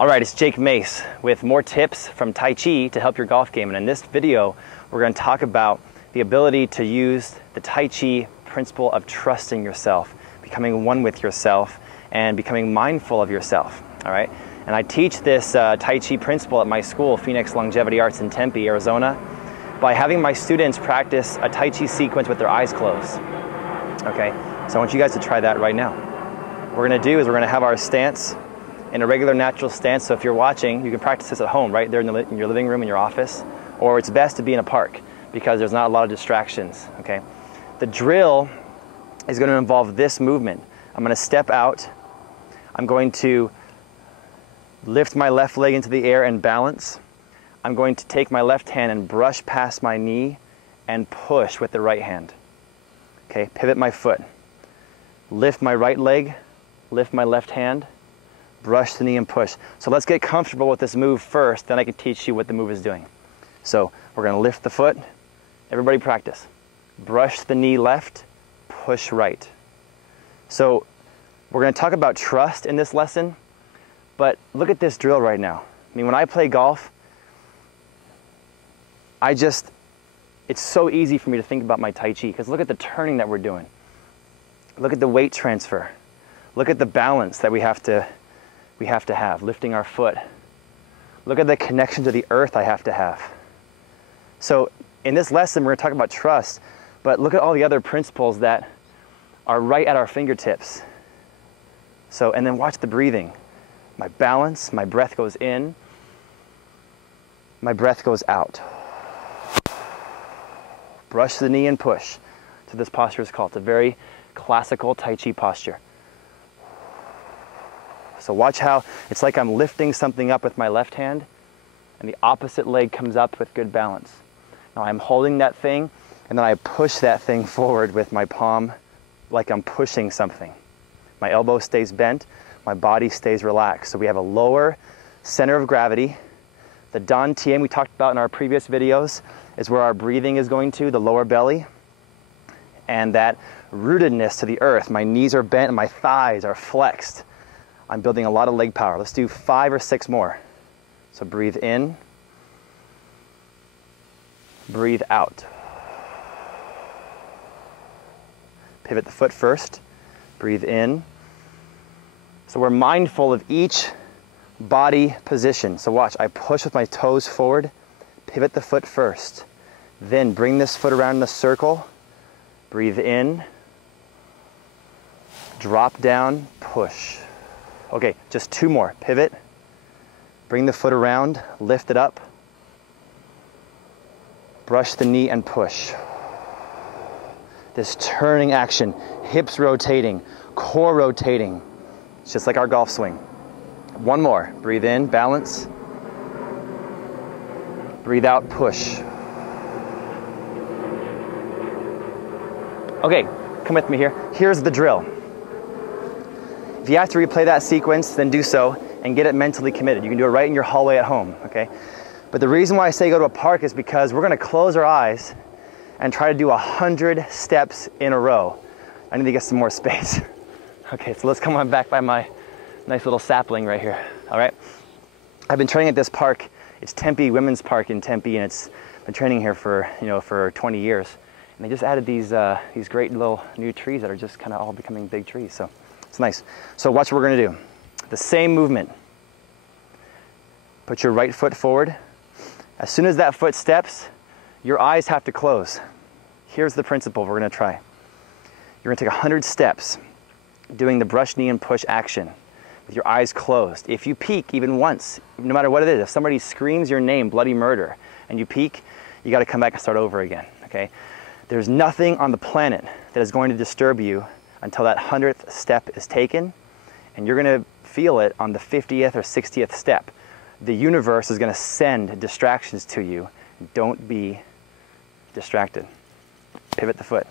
All right, it's Jake Mace with more tips from Tai Chi to help your golf game. And in this video, we're going to talk about the ability to use the Tai Chi principle of trusting yourself, becoming one with yourself, and becoming mindful of yourself. All right, and I teach this Tai Chi principle at my school, Phoenix Longevity Arts in Tempe, Arizona, by having my students practice a Tai Chi sequence with their eyes closed. Okay, so I want you guys to try that right now. What we're going to do is we're going to have our stance in a regular natural stance. So if you're watching, you can practice this at home, right there in your living room, in your office, or it's best to be in a park because there's not a lot of distractions, okay? The drill is going to involve this movement. I'm going to step out. I'm going to lift my left leg into the air and balance. I'm going to take my left hand and brush past my knee and push with the right hand. Okay, pivot my foot. Lift my right leg, lift my left hand, brush the knee and push. So let's get comfortable with this move first, then I can teach you what the move is doing. So we're going to lift the foot. Everybody practice. Brush the knee left, push right. So we're going to talk about trust in this lesson, but look at this drill right now. I mean, when I play golf, it's so easy for me to think about my Tai Chi, because look at the turning that we're doing. Look at the weight transfer. Look at the balance that we have to have, lifting our foot. Look at the connection to the earth I have to have. So in this lesson, we're going to talk about trust, but look at all the other principles that are right at our fingertips. So, and then watch the breathing. My balance, my breath goes in, my breath goes out. Brush the knee and push. So this posture is called, it's a very classical Tai Chi posture. So watch how it's like I'm lifting something up with my left hand and the opposite leg comes up with good balance. Now I'm holding that thing and then I push that thing forward with my palm like I'm pushing something. My elbow stays bent, my body stays relaxed. So we have a lower center of gravity. The Dan Tien we talked about in our previous videos is where our breathing is going to, the lower belly. And that rootedness to the earth. My knees are bent and my thighs are flexed. I'm building a lot of leg power. Let's do 5 or 6 more. So breathe in, breathe out. Pivot the foot first, breathe in. So we're mindful of each body position. So watch, I push with my toes forward, pivot the foot first. Then bring this foot around in a circle, breathe in, drop down, push. Okay, just 2 more. Pivot, bring the foot around, lift it up, brush the knee and push. This turning action, hips rotating, core rotating. It's just like our golf swing. 1 more. Breathe in, balance. Breathe out, push. Okay, come with me here. Here's the drill. If you have to replay that sequence, then do so and get it mentally committed. You can do it right in your hallway at home, okay? But the reason why I say go to a park is because we're gonna close our eyes and try to do 100 steps in a row. I need to get some more space. Okay, so let's come on back by my nice little sapling right here, all right? I've been training at this park. It's Tempe Women's Park in Tempe, and it's been training here for 20 years. And they just added these great little new trees that are just kind of all becoming big trees, so it's nice. So watch what we're gonna do. The same movement. Put your right foot forward. As soon as that foot steps, your eyes have to close. Here's the principle we're gonna try. You're gonna take 100 steps doing the brush, knee, and push action with your eyes closed. If you peek even once, no matter what it is, if somebody screams your name, bloody murder, and you peek, you gotta come back and start over again, okay? There's nothing on the planet that is going to disturb you until that 100th step is taken, and you're gonna feel it on the 50th or 60th step. The universe is gonna send distractions to you. Don't be distracted. Pivot the foot.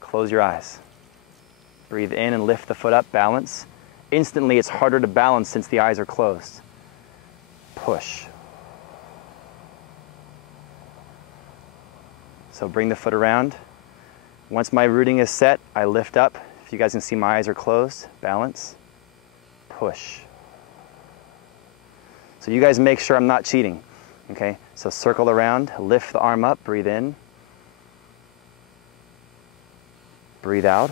Close your eyes. Breathe in and lift the foot up, balance. Instantly, it's harder to balance since the eyes are closed. Push. So bring the foot around. Once my rooting is set, I lift up. If you guys can see, my eyes are closed. Balance. Push. So you guys make sure I'm not cheating. Okay, so circle around, lift the arm up, breathe in. Breathe out.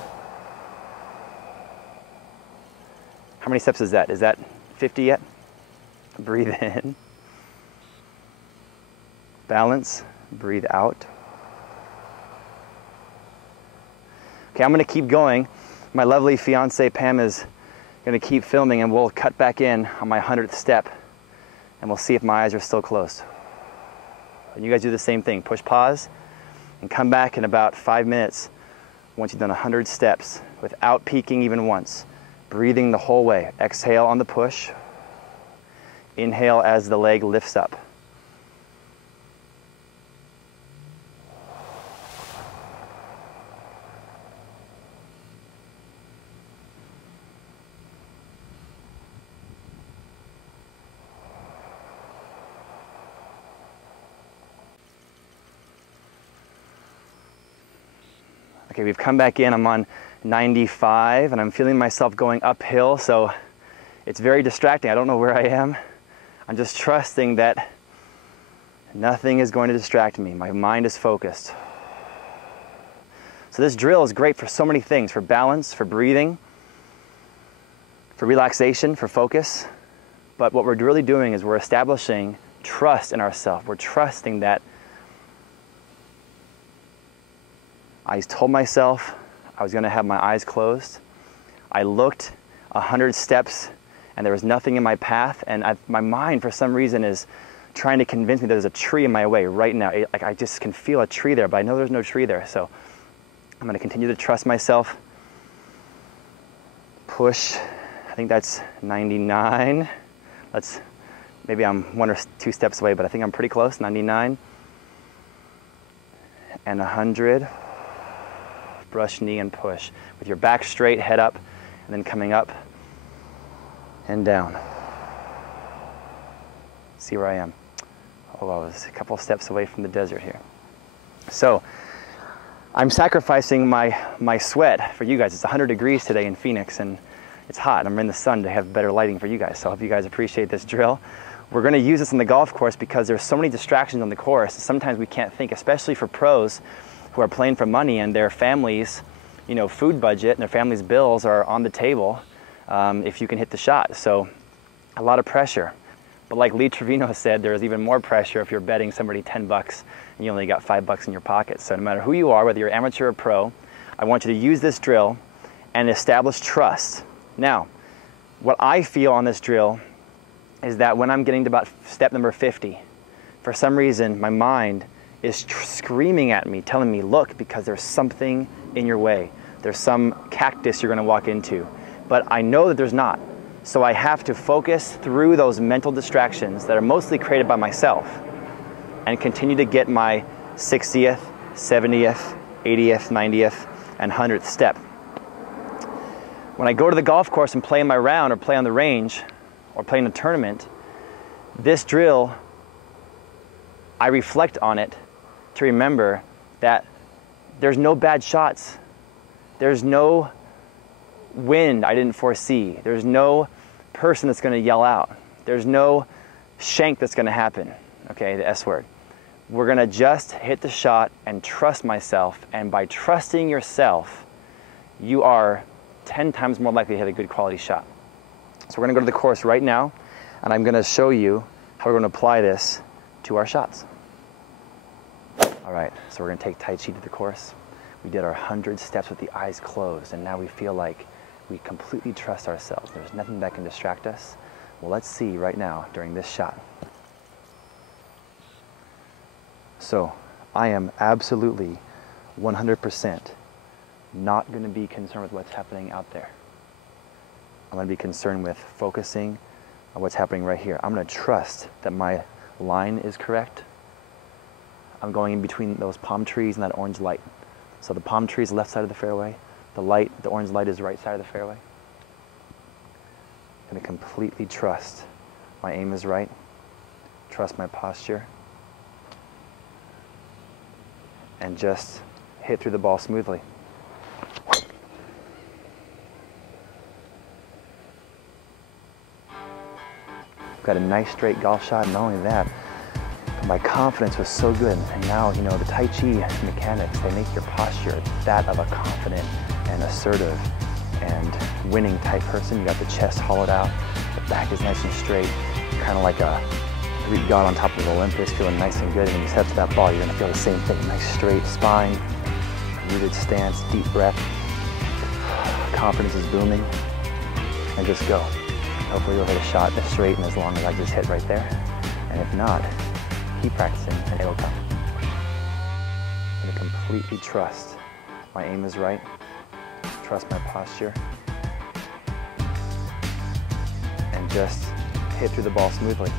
How many steps is that? Is that 50 yet? Breathe in. Balance, breathe out. Okay, I'm gonna keep going. My lovely fiance Pam is gonna keep filming and we'll cut back in on my 100th step and we'll see if my eyes are still closed. And you guys do the same thing. Push pause and come back in about 5 minutes once you've done 100 steps without peaking even once. Breathing the whole way. Exhale on the push. Inhale as the leg lifts up. Okay, we've come back in. I'm on 95 and I'm feeling myself going uphill, so it's very distracting. I don't know where I am. I'm just trusting that nothing is going to distract me. My mind is focused. So this drill is great for so many things, for balance, for breathing, for relaxation, for focus. But what we're really doing is we're establishing trust in ourselves. We're trusting that I told myself I was going to have my eyes closed. I looked 100 steps and there was nothing in my path, and my mind for some reason is trying to convince me that there's a tree in my way right now. Like I just can feel a tree there, but I know there's no tree there. So I'm going to continue to trust myself. Push. I think that's 99. Maybe I'm 1 or 2 steps away, but I think I'm pretty close. 99 and 100. Brush knee and push with your back straight, head up, and then coming up and down. See where I am. Oh, I was a couple steps away from the desert here. So I'm sacrificing my sweat for you guys. It's 100 degrees today in Phoenix and it's hot. I'm in the sun to have better lighting for you guys. So I hope you guys appreciate this drill. We're going to use this on the golf course because there's so many distractions on the course. Sometimes we can't think, especially for pros who are playing for money and their families, food budget and their family's bills are on the table if you can hit the shot. So a lot of pressure. But like Lee Trevino said, there's even more pressure if you're betting somebody 10 bucks and you only got $5 in your pocket. So no matter who you are, whether you're amateur or pro, I want you to use this drill and establish trust. Now, what I feel on this drill is that when I'm getting to about step number 50, for some reason, my mind is screaming at me, telling me, look, because there's something in your way. There's some cactus you're gonna walk into. But I know that there's not. So I have to focus through those mental distractions that are mostly created by myself and continue to get my 60th, 70th, 80th, 90th, and 100th step. When I go to the golf course and play in my round or play on the range or play in a tournament, this drill, I reflect on it to remember that there's no bad shots. There's no wind I didn't foresee. There's no person that's going to yell out. There's no shank that's going to happen, okay, the S word. We're going to just hit the shot and trust myself, and by trusting yourself, you are 10 times more likely to hit a good quality shot. So we're going to go to the course right now, and I'm going to show you how we're going to apply this to our shots. All right, so we're going to take Tai Chi to the course. We did our 100 steps with the eyes closed, and now we feel like we completely trust ourselves. There's nothing that can distract us. Well, let's see right now during this shot. So I am absolutely 100% not going to be concerned with what's happening out there. I'm going to be concerned with focusing on what's happening right here. I'm going to trust that my line is correct. I'm going in between those palm trees and that orange light. So the palm tree is left side of the fairway. The orange light is right side of the fairway. I'm going to completely trust my aim is right. Trust my posture. And just hit through the ball smoothly. got a nice straight golf shot. And not only that, my confidence was so good. And now, you know, the Tai Chi mechanics, they make your posture that of a confident and assertive and winning type person. You got the chest hollowed out, the back is nice and straight, kind of like a Greek god on top of Olympus, feeling nice and good. And when you step to that ball, you're gonna feel the same thing. Nice straight spine, rooted stance, deep breath. Confidence is booming, and just go. Hopefully you'll hit a shot as straight and as long as I just hit right there. And if not, keep practicing and it'll come. I'm gonna completely trust my aim is right, trust my posture, and just hit through the ball smoothly.